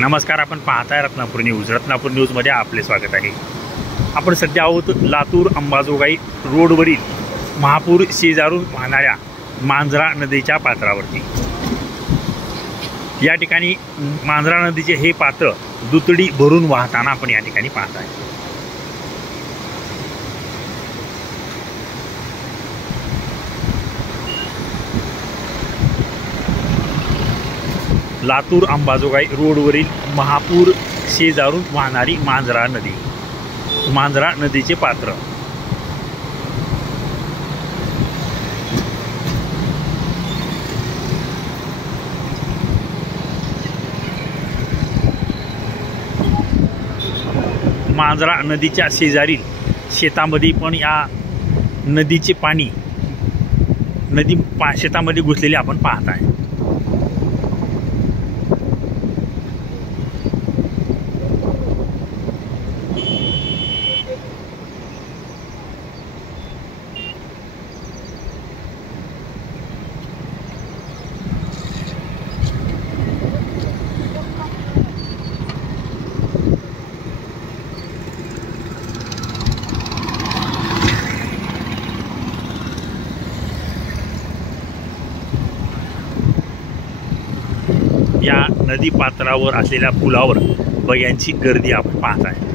नमस्कार, आपण पाहताय रत्नापूर न्यूज. रत्नापूर न्यूजमध्ये आपले स्वागत आहे. आपण सध्या आहोत लातूर अंबाजोगाई रोडवरील महापूर शेजारून वाहणाऱ्या मांजरा नदीच्या पात्रावरती. या ठिकाणी मांजरा नदीचे हे पात्र दुतडी भरून वाहताना आपण या ठिकाणी पाहताय. लातूर अंबाजोगाई रोडवरील महापूर शेजारून वाहणारी मांजरा नदी. मांजरा नदीचे पात्र. मांजरा नदीच्या शेजारील शेतामध्ये पण या नदीचे पाणी शेतामध्ये घुसलेले आपण पाहत आहे. या नदी पात्रावर असलेल्या पुलावर बघ्यांची गर्दी आपण पाहत आहे.